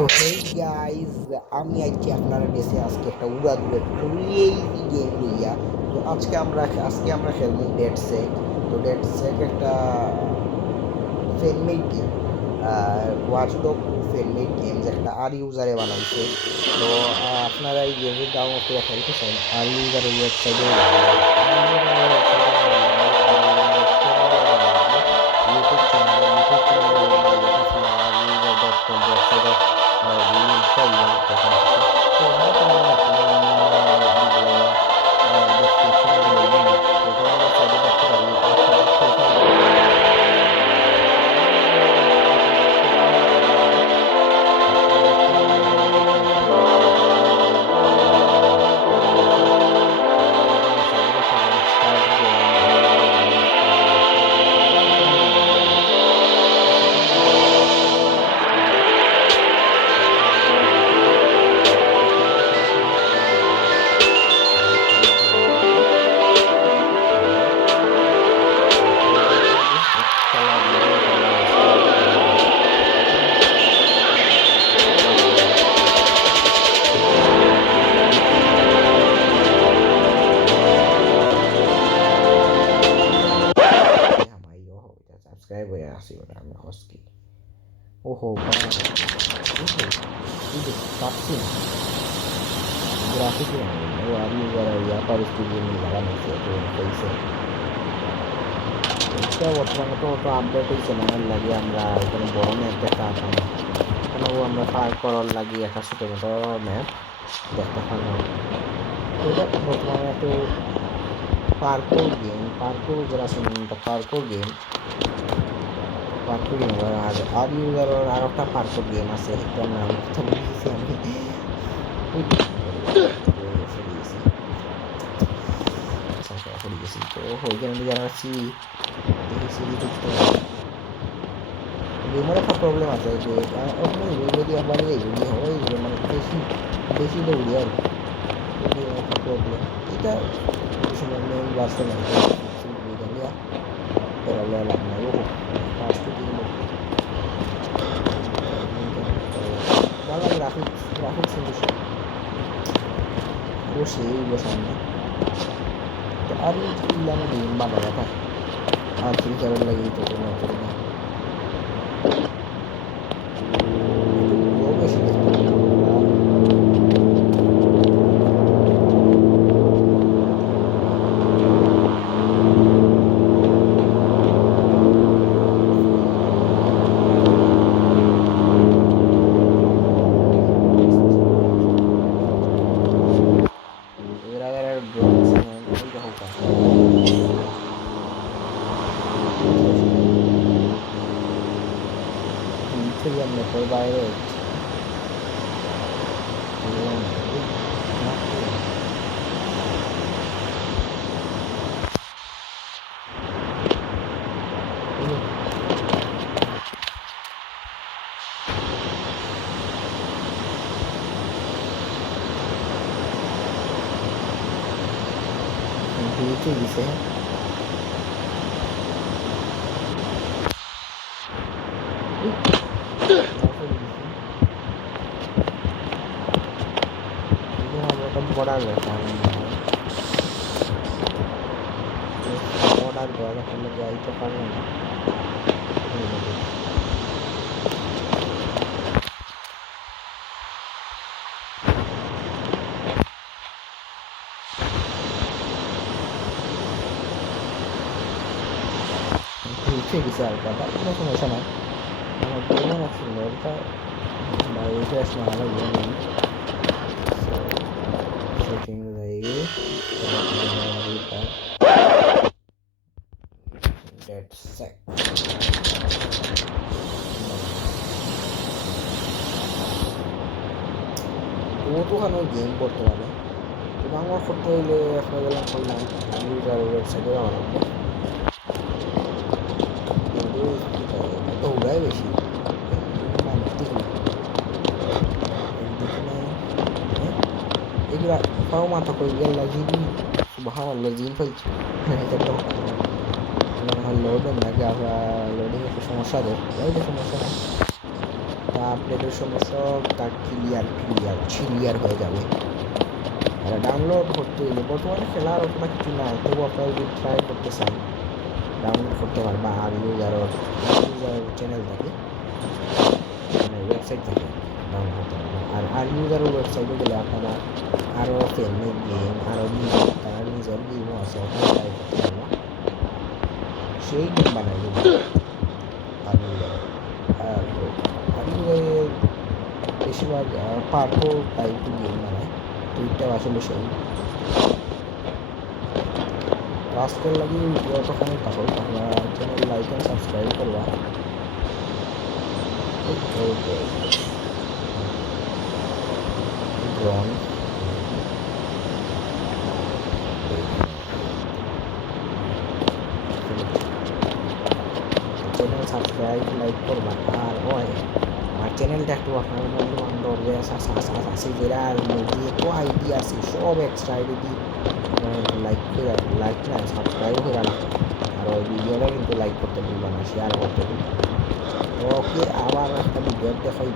তো hey guys, আমি আইছি আপনার কাছে আজকে একটা উড়াদুড়ে ক্রেজি গেম লইয়া। তো আজকে আমরা খেলবো ডেড সেক। তো ডেড সেক একটা fan-made game, watchdog 2 fan-made game যেটা আর ইউজারে বানাইছে। তো আপনারা এই গেমটি ডাউনলোড করে খেলতে চান আর ইউজারের ওয়েবসাইটে যাওয়া লাগবে। আর ইউজারের চ্যানেলে যাওয়া লাগবে, ইউটিউব চ্যানেলে গেলে এটা আপনার আর ইউজার ডট কম ওয়েবসাইটে লিঙ্ক পাইবা ওখান থেকে। তো ওখানে তো আমি কোনো বিবরণ ডেসক্রিপশনে দিলেই দিই। তো ওখানে ওয়েবসাইটে দেখতে পারি ওয়েবসাইটের প্রোফাইলে গেলে তো ওয়েবসাইটের প্রোফাইলে গেলে আপনারা দেখতে পারবেন এখানে যে প্রোফাইলে গেম লেখা আছে। তো যেখানে আছে welcome, start game, reward, install, previously সেটিংয়ে যদি যাই, তো সেটিংয়ে যাওয়ার পরে আপনারা এখানে দেখতে পারবেন গেমটা খেলার সময় এই যে এখানে প্লে গেম লেখা। তো প্লে গেম সার্ভিস খেলা গেম এখানে স্টার্ট গেম গেম। এখানে আপনারা দেখতে পারবেন প্লে গেম লেখা আছে। তো হামাই ওহো এটা সাবস্ক্রাইব হয়ে আসি ওটা আমি হসকি ওহো বা ওহো এই যে কাটসিন গ্রাফিক ও আর ইউজার ইয়া পরিস্থিতি নিয়ে বানাইছে তো কইছে এটা বর্তমানে তো অত আপডেট হয়েছে না, এর লাগে আমরা এখানে বড় ম্যাপ দেখা পাই না। এখানেও আমরা পার করার লাগে একটা ছোটো মোটো ম্যাপ দেখতে পাই না। তো এটা বর্তমানে একটু পার্কুর গেম, পার্কুর যারা আছেন এটা পার্কুর গেম, পার্কুর গেম আর ইউজারের আর একটা পার্কুর গেম আছে, এটার নাম তো বুঝেছি আমি ওই পড়ে গেছি পড়ে গেছি। তো ওইখানে যারা আছি দেখি সিঁড়ি দেখতে গেমের একটা প্রবলেম আছে যে ওখানে যদি আবার যদি হয় যে মানে বেশি বেশি দৌড়ি আর কি, তো গেমের একটা প্রবলেম এটা সময় মেইন ভার্সন এটা ফিক্সিং করে গেলে পেরালে লাভ নাই। ও ফার্স্ট দিকে লোক ভালো গ্রাফিক্স কিন্তু আরও সেই সামনে। তো আর আমি গেম বানায় থাকে আর ফ্রি ফায়ার লাগে তো কোনো করি না। একটু গ্লো বেশি দেখতে পারবো আমরা। এবার আবার ড্রয়িং সামান ওই হোক কোথায় সেটা লিখে জানলে তোর বাইরে লিখে দিছে। আমরা একটা বর্ডার রেখা বর্ডার দেওয়া তাহলে যাইতে পারবে না। লিখে দিছে আর কথা কোনো সমস্যা নাই। আমার গেম অনেক সুন্দর এটা বাইরে ফ্রেশ না হলে গেম নেই। সো সেটিং যাই ডেড সেক কৌতূহল গেম বর্তমানে। তো ডাউনলোড করতে হইলে আপনার গেলাম করলাম ইউজার ওয়েবসাইটে যাওয়া লাগবে। কিন্তু এত উড়াই বেশি নামতে হই দেখি না। হ্যাঁ এগুলা পাও মাথা কই গেল জিবি সুবহানাল্লাহ জিন ফেলছি এটা তো মনে হয় লোড নাকি আবার লোডিং একটু সমস্যা দেয়, যাই তো সমস্যা নাই। তা আপডেটের সময় সব তার ক্লিয়ার হয়ে যাবে। আর ডাউনলোড করতে হইলে বর্তমানে খেলার অত কিছু নাই, তবু আপনারা যদি ট্রাই করতে চান ডাউনলোড করতে পারবা। আর ইউজার চ্যানেল থাকে, মানে ওয়েবসাইট থেকে ডাউনলোড করতে পারবা। আর ইউজারের ওয়েবসাইটে গেলে আপনারা আরও ফিল্মের গেম, আরও তারা নিজের গেমও আছে, ওখানে ট্রাই করতে পারবা, সেই গেম বানাই দেবে। আর বেশিরভাগ পার্কও টাইপ গেম বানায়, তো এটাও আসলে সেই আজকের লাগে ভিডিওটা ওখানে থাকো। আপনারা চ্যানেল লাইক অ্যান্ড সাবস্ক্রাইব করবা। ড্রোন চ্যানেল সাবস্ক্রাইব লাইক করবা। আর ওই আমার চ্যানেলটা একটু আপনার বন্ধু বান্ধব যে আছে যারা যে তো আইডিয়া আছে সব এক্সট্রা আইডি দিয়ে লাইক না সাবস্ক্রাইব করে রাখো। আর ওই ভিডিওটা কিন্তু লাইক করতে ভুলবা না, শেয়ার করতে ভুলবা। ওকে, আবার একটা ভিডিও দেখাই।